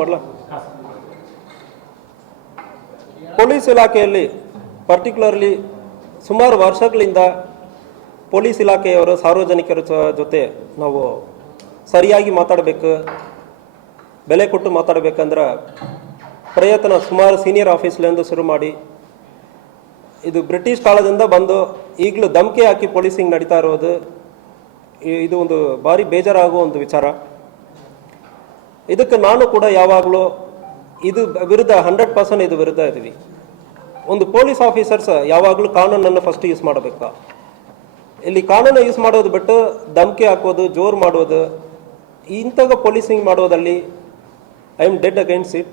ಮಾಡಲ ಪೊಲೀಸ್ ಇಲಾಖೆಯಲ್ಲಿ ಪರ್ಟಿಕ್ಯುಲರ್ಲಿ ಸುಮಾರು ವರ್ಷಗಳಿಂದ ಪೊಲೀಸ್ ಇಲಾಖೆಯವರು ಸಾರ್ವಜನಿಕರ ಜೊತೆ ನಾವು ಸರಿಯಾಗಿ ಮಾತಾಡಬೇಕು, ಬೆಲೆ ಕೊಟ್ಟು ಮಾತಾಡಬೇಕಂದ್ರೆ ಪ್ರಯತ್ನ ಸುಮಾರು ಸೀನಿಯರ್ ಆಫೀಸ್ಲಿಂದ ಶುರು ಮಾಡಿ ಇದು ಬ್ರಿಟಿಷ್ ಕಾಲದಿಂದ ಬಂದು ಈಗಲೂ ಧಮಕಿ ಹಾಕಿ ಪೊಲೀಸಿಂಗ್ ನಡೀತಾ ಇರೋದು ಇದು ಒಂದು ಭಾರಿ ಬೇಜಾರಾಗುವ ಒಂದು ವಿಚಾರ. ಇದಕ್ಕೆ ನಾನು ಕೂಡ ಯಾವಾಗಲೂ ಇದು ವಿರುದ್ಧ 100% ಇದು ವಿರುದ್ಧ ಇದ್ದೀವಿ. ಒಂದು ಪೊಲೀಸ್ ಆಫೀಸರ್ಸ್ ಯಾವಾಗಲೂ ಕಾನೂನನ್ನು ಫಸ್ಟ್ ಯೂಸ್ ಮಾಡಬೇಕಾ, ಇಲ್ಲಿ ಕಾನೂನು ಯೂಸ್ ಮಾಡೋದು ಬಿಟ್ಟು ಧಮಕಿ ಹಾಕೋದು, ಜೋರು ಮಾಡೋದು, ಇಂಥಾಗ ಪೊಲೀಸಿಂಗ್ ಮಾಡೋದಲ್ಲಿ I am dead against it.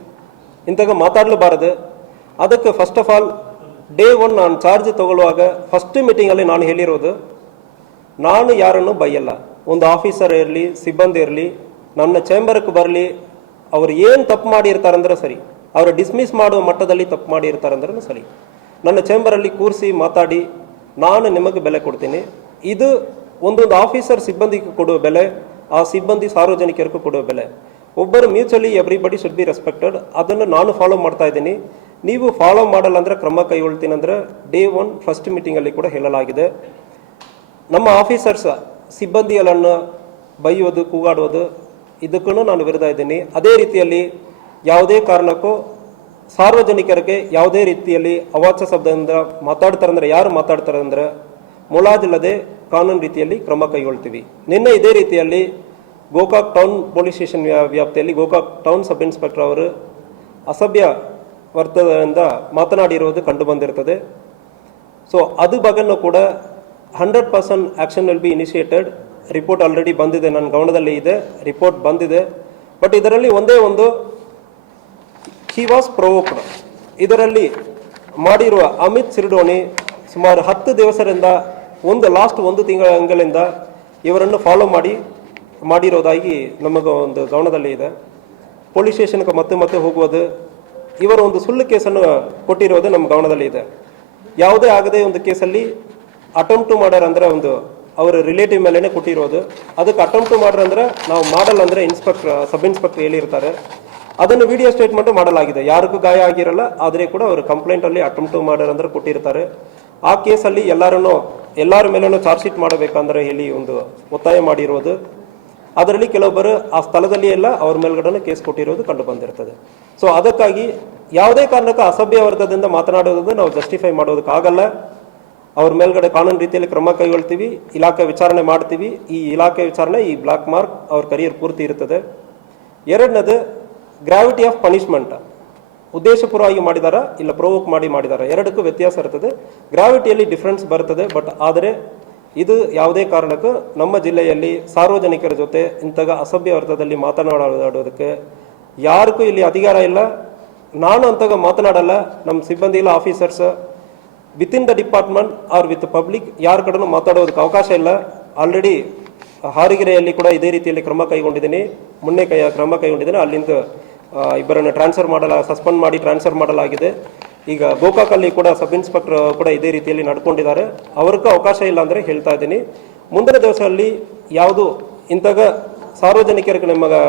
ಇಂಥಾಗ ಮಾತಾಡಲಬಾರದು. ಅದಕ್ಕೆ ಫಸ್ಟ್ ಆಫ್ ಆಲ್ ಡೇ 1 ನಾನು ಚಾರ್ಜ್ ತಗೊಳ್ಳುವಾಗ ಫಸ್ಟ್ ಮೀಟಿಂಗಲ್ಲಿ ನಾನು ಹೇಳಿರೋದು, ನಾನು ಯಾರನ್ನು ಬೈಯಲ್ಲ. ಒಂದು ಆಫೀಸರ್ ಇರಲಿ, ಸಿಬ್ಬಂದಿ ಇರಲಿ, ನನ್ನ ಚೇಂಬರ್ಗೆ ಬರಲಿ, ಅವ್ರು ಏನು ತಪ್ಪು ಮಾಡಿರ್ತಾರಂದ್ರೆ ಸರಿ, ಅವರು ಡಿಸ್ಮಿಸ್ ಮಾಡುವ ಮಟ್ಟದಲ್ಲಿ ತಪ್ಪು ಮಾಡಿರ್ತಾರಂದ್ರೂ ಸರಿ, ನನ್ನ ಚೇಂಬರಲ್ಲಿ ಕೂರಿಸಿ ಮಾತಾಡಿ ನಾನು ನಿಮಗೆ ಬೆಲೆ ಕೊಡ್ತೀನಿ. ಇದು ಒಂದೊಂದು ಆಫೀಸರ್ ಸಿಬ್ಬಂದಿಗೆ ಕೊಡುವ ಬೆಲೆ, ಆ ಸಿಬ್ಬಂದಿ ಸಾರ್ವಜನಿಕರಿಗೂ ಕೊಡುವ ಬೆಲೆ. ಒಬ್ಬರು mutually everybody should be respected. ಅದನ್ನು ನಾನು ಫಾಲೋ ಮಾಡ್ತಾ ಇದ್ದೀನಿ. ನೀವು ಫಾಲೋ ಮಾಡಲ್ಲ ಅಂದರೆ ಕ್ರಮ ಕೈಗೊಳ್ತೀನಿ ಅಂದರೆ ಡೇ 1 ಫಸ್ಟ್ ಮೀಟಿಂಗಲ್ಲಿ ಕೂಡ ಹೇಳಲಾಗಿದೆ. ನಮ್ಮ ಆಫೀಸರ್ಸ್ ಸಿಬ್ಬಂದಿಗಳನ್ನು ಬೈಯೋದು, ಕೂಗಾಡೋದು ಇದಕ್ಕೂ ನಾನು ವಿರುದ್ಧ ಇದ್ದೀನಿ. ಅದೇ ರೀತಿಯಲ್ಲಿ ಯಾವುದೇ ಕಾರಣಕ್ಕೂ ಸಾರ್ವಜನಿಕರಿಗೆ ಯಾವುದೇ ರೀತಿಯಲ್ಲಿ ಅವಾಚ್ಯ ಶಬ್ದದಿಂದ ಮಾತಾಡ್ತಾರೆ ಅಂದರೆ, ಯಾರು ಮಾತಾಡ್ತಾರೆ ಅಂದರೆ ಮುಲಾಜಿಲ್ಲದೆ ಕಾನೂನು ರೀತಿಯಲ್ಲಿ ಕ್ರಮ ಕೈಗೊಳ್ತೀವಿ. ನಿನ್ನೆ ಇದೇ ರೀತಿಯಲ್ಲಿ ಗೋಕಾಕ್ ಟೌನ್ ಪೊಲೀಸ್ ಸ್ಟೇಷನ್ ವ್ಯಾಪ್ತಿಯಲ್ಲಿ ಗೋಕಾಕ್ ಟೌನ್ ಸಬ್ ಇನ್ಸ್ಪೆಕ್ಟರ್ ಅವರು ಅಸಭ್ಯ ವರ್ತನೆಯಿಂದ ಮಾತನಾಡಿರುವುದು ಕಂಡು ಬಂದಿರ್ತದೆ. ಸೊ ಅದು ಬಗ್ಗೆನೂ ಕೂಡ 100% action will be initiated. Report already ಬಂದಿದೆ, ನನ್ನ ಗಮನದಲ್ಲಿ ಇದೆ, ರಿಪೋರ್ಟ್ ಬಂದಿದೆ. ಬಟ್ ಇದರಲ್ಲಿ ಒಂದೇ ಒಂದು ಹಿ ವಾಸ್ ಪ್ರೊವೋಕ್ಡ್. ಇದರಲ್ಲಿ ಮಾಡಿರುವ ಅಮಿತ್ ಸಿರ್ಡೋನಿ ಸುಮಾರು 10 ದಿವಸದಿಂದ ಲಾಸ್ಟ್ 1 ತಿಂಗಳಿಂದ ಇವರನ್ನು ಫಾಲೋ ಮಾಡಿರೋದಾಗಿ ನಮಗೆ ಒಂದು ಗಮನದಲ್ಲಿ ಇದೆ. ಪೊಲೀಸ್ ಸ್ಟೇಷನ್ಗೆ ಮತ್ತೆ ಹೋಗುವುದು, ಇವರ ಒಂದು ಸುಳ್ಳು ಕೇಸನ್ನು ಕೊಟ್ಟಿರೋದು ನಮ್ಮ ಗಮನದಲ್ಲಿ ಇದೆ. ಯಾವುದೇ ಆಗದೆ ಒಂದು ಕೇಸಲ್ಲಿ ಅಟೆಂಪ್ಟ್ ಟು ಮರ್ಡರ್ ಅಂದರೆ ಒಂದು ಅವರ ರಿಲೇಟಿವ್ ಮೇಲೇ ಕೊಟ್ಟಿರೋದು. ಅದಕ್ಕೆ ಅಟೆಂಪ್ಟ್ ಟು ಮರ್ಡರ್ ಅಂದರೆ ನಾವು ಮಾಡಲ್ಲ ಅಂದರೆ ಸಬ್ ಇನ್ಸ್ಪೆಕ್ಟರ್ ಹೇಳಿರ್ತಾರೆ. ಅದನ್ನು ವಿಡಿಯೋ ಸ್ಟೇಟ್ಮೆಂಟ್ ಮಾಡಲಾಗಿದೆ. ಯಾರಿಗೂ ಗಾಯ ಆಗಿರಲ್ಲ, ಆದರೆ ಕೂಡ ಅವರು ಕಂಪ್ಲೇಂಟಲ್ಲಿ ಅಟೆಂಪ್ಟ್ ಟು ಮರ್ಡರ್ ಅಂದರೆ ಕೊಟ್ಟಿರ್ತಾರೆ. ಆ ಕೇಸಲ್ಲಿ ಎಲ್ಲರ ಮೇಲೂ ಚಾರ್ಜ್ ಶೀಟ್ ಮಾಡಬೇಕಂದ್ರೆ ಹೇಳಿ ಒಂದು ಒತ್ತಾಯ ಮಾಡಿರೋದು. ಅದರಲ್ಲಿ ಕೆಲವೊಬ್ಬರು ಆ ಸ್ಥಳದಲ್ಲಿ ಎಲ್ಲ ಅವ್ರ ಮೇಲ್ಗಡೆ ಕೇಸ್ ಕೊಟ್ಟಿರೋದು ಕಂಡು ಬಂದಿರ್ತದೆ. ಸೊ ಅದಕ್ಕಾಗಿ ಯಾವುದೇ ಕಾರಣಕ್ಕೂ ಅಸಭ್ಯ ವರ್ಗದಿಂದ ಮಾತನಾಡೋದನ್ನು ನಾವು ಜಸ್ಟಿಫೈ ಮಾಡೋದಕ್ಕಾಗಲ್ಲ. ಅವ್ರ ಮೇಲ್ಗಡೆ ಕಾನೂನು ರೀತಿಯಲ್ಲಿ ಕ್ರಮ ಕೈಗೊಳ್ತೀವಿ, ಇಲಾಖೆ ವಿಚಾರಣೆ ಮಾಡ್ತೀವಿ. ಈ ಇಲಾಖೆ ವಿಚಾರಣೆ, ಈ ಬ್ಲಾಕ್ ಮಾರ್ಕ್ ಅವ್ರ ಕರಿಯರ್ ಪೂರ್ತಿ ಇರ್ತದೆ. ಎರಡನೇದು ಗ್ರಾವಿಟಿ ಆಫ್ ಪನಿಷ್ಮೆಂಟ್. ಉದ್ದೇಶಪೂರ್ವವಾಗಿ ಮಾಡಿದಾರ ಇಲ್ಲ ಪ್ರೊವೋಕ್ ಮಾಡಿದಾರ, ಎರಡಕ್ಕೂ ವ್ಯತ್ಯಾಸ ಇರ್ತದೆ. ಗ್ರಾವಿಟಿಯಲ್ಲಿ ಡಿಫ್ರೆನ್ಸ್ ಬರ್ತದೆ. ಬಟ್ ಆದರೆ ಇದು ಯಾವುದೇ ಕಾರಣಕ್ಕೂ ನಮ್ಮ ಜಿಲ್ಲೆಯಲ್ಲಿ ಸಾರ್ವಜನಿಕರ ಜೊತೆ ಇಂತಹ ಅಸಭ್ಯ ಅರ್ಥದಲ್ಲಿ ಮಾತನಾಡೋದಕ್ಕೆ ಯಾರಿಗೂ ಇಲ್ಲಿ ಅಧಿಕಾರ ಇಲ್ಲ. ನಾನು ಅಂತಾಗ ಮಾತನಾಡಲ್ಲ. ನಮ್ಮ ಸಿಬ್ಬಂದಿ ಇಲ್ಲ, officers within the department are with public ಯಾರ ಕಡೆನೂ ಮಾತಾಡೋದಕ್ಕೆ ಅವಕಾಶ ಇಲ್ಲ. ಆಲ್ರೆಡಿ ಹಾರಿಗೆರೆಯಲ್ಲಿ ಕೂಡ ಇದೇ ರೀತಿಯಲ್ಲಿ ಕ್ರಮ ಕೈಗೊಂಡಿದ್ದೀನಿ, ಮೊನ್ನೆ ಕ್ರಮ ಕೈಗೊಂಡಿದ್ದೀನಿ. ಅಲ್ಲಿಂದ ಇಬ್ಬರನ್ನು ಸಸ್ಪೆಂಡ್ ಮಾಡಿ ಟ್ರಾನ್ಸ್ಫರ್ ಮಾಡಲಾಗಿದೆ. ಈಗ ಗೋಕಾಕಲ್ಲಿ ಕೂಡ ಸಬ್ ಇನ್ಸ್ಪೆಕ್ಟರ್ ಕೂಡ ಇದೇ ರೀತಿಯಲ್ಲಿ ನಡ್ಕೊಂಡಿದ್ದಾರೆ. ಅವ್ರಿಗೂ ಅವಕಾಶ ಇಲ್ಲ ಅಂದರೆ ಹೇಳ್ತಾ ಇದ್ದೀನಿ. ಮುಂದಿನ ದಿವಸದಲ್ಲಿ ಯಾವುದು ಇಂಥಾಗ ಸಾರ್ವಜನಿಕರಿಗೆ ನಿಮಗೆ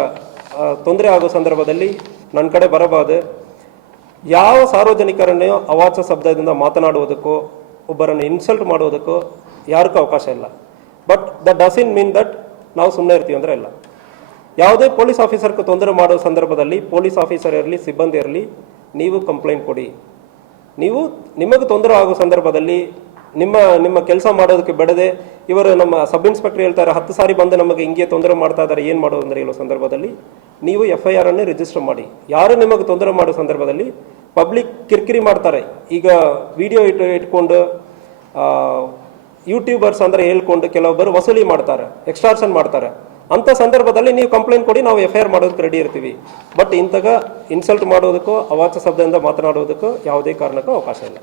ತೊಂದರೆ ಆಗೋ ಸಂದರ್ಭದಲ್ಲಿ ನನ್ನ ಕಡೆ ಬರಬಾರದು. ಯಾವ ಸಾರ್ವಜನಿಕರನ್ನೇ ಅವಾಚ್ಯ ಶಬ್ದದಿಂದ ಮಾತನಾಡುವುದಕ್ಕೋ ಒಬ್ಬರನ್ನು ಇನ್ಸಲ್ಟ್ ಮಾಡೋದಕ್ಕೋ ಯಾರಿಗೂ ಅವಕಾಶ ಇಲ್ಲ. But that doesn't mean that ನಾವು ಸುಮ್ಮನೆ ಇರ್ತೀವಿ ಅಂದರೆ ಇಲ್ಲ. ಯಾವುದೇ ಪೊಲೀಸ್ ಆಫೀಸರ್ಗೆ ತೊಂದರೆ ಮಾಡೋ ಸಂದರ್ಭದಲ್ಲಿ ಪೊಲೀಸ್ ಆಫೀಸರ್ ಇರಲಿ, ಸಿಬ್ಬಂದಿ ಇರಲಿ, ನೀವು ಕಂಪ್ಲೇಂಟ್ ಕೊಡಿ. ನಿಮಗೆ ತೊಂದರೆ ಆಗೋ ಸಂದರ್ಭದಲ್ಲಿ ನಿಮ್ಮ ಕೆಲಸ ಮಾಡೋದಕ್ಕೆ ಬಿಡದೆ ಇವರು ನಮ್ಮ ಸಬ್ ಇನ್ಸ್ಪೆಕ್ಟರ್ ಹೇಳ್ತಾರೆ 10 ಸಾರಿ ಬಂದು ನಮಗೆ ಹಿಂಗೆ ತೊಂದರೆ ಮಾಡ್ತಾ ಇದ್ದಾರೆ, ಏನು ಮಾಡೋದು ಅಂದರೆ ಹೇಳೋ ಸಂದರ್ಭದಲ್ಲಿ ನೀವು FIR ಅನ್ನು ರಿಜಿಸ್ಟರ್ ಮಾಡಿ. ಯಾರು ನಿಮಗೆ ತೊಂದರೆ ಮಾಡೋ ಸಂದರ್ಭದಲ್ಲಿ ಪಬ್ಲಿಕ್ ಕಿರಿಕಿರಿ ಮಾಡ್ತಾರೆ. ಈಗ ವಿಡಿಯೋ ಇಟ್ಕೊಂಡು ಯೂಟ್ಯೂಬರ್ಸ್ ಅಂದರೆ ಹೇಳ್ಕೊಂಡು ಕೆಲವೊಬ್ಬರು ವಸೂಲಿ ಮಾಡ್ತಾರೆ, ಎಕ್ಸ್ಟಾರ್ಷನ್ ಮಾಡ್ತಾರೆ. ಅಂಥ ಸಂದರ್ಭದಲ್ಲಿ ನೀವು ಕಂಪ್ಲೇಂಟ್ ಕೊಡಿ, ನಾವು FIR ಮಾಡೋದಕ್ಕೆ ರೆಡಿ ಇರ್ತೀವಿ. ಬಟ್ ಇಂಥಾಗ ಇನ್ಸಲ್ಟ್ ಮಾಡೋದಕ್ಕೋ ಅವಾಚ್ಯ ಶಬ್ದದಿಂದ ಮಾತನಾಡೋದಕ್ಕೋ ಯಾವುದೇ ಕಾರಣಕ್ಕೂ ಅವಕಾಶ ಇಲ್ಲ.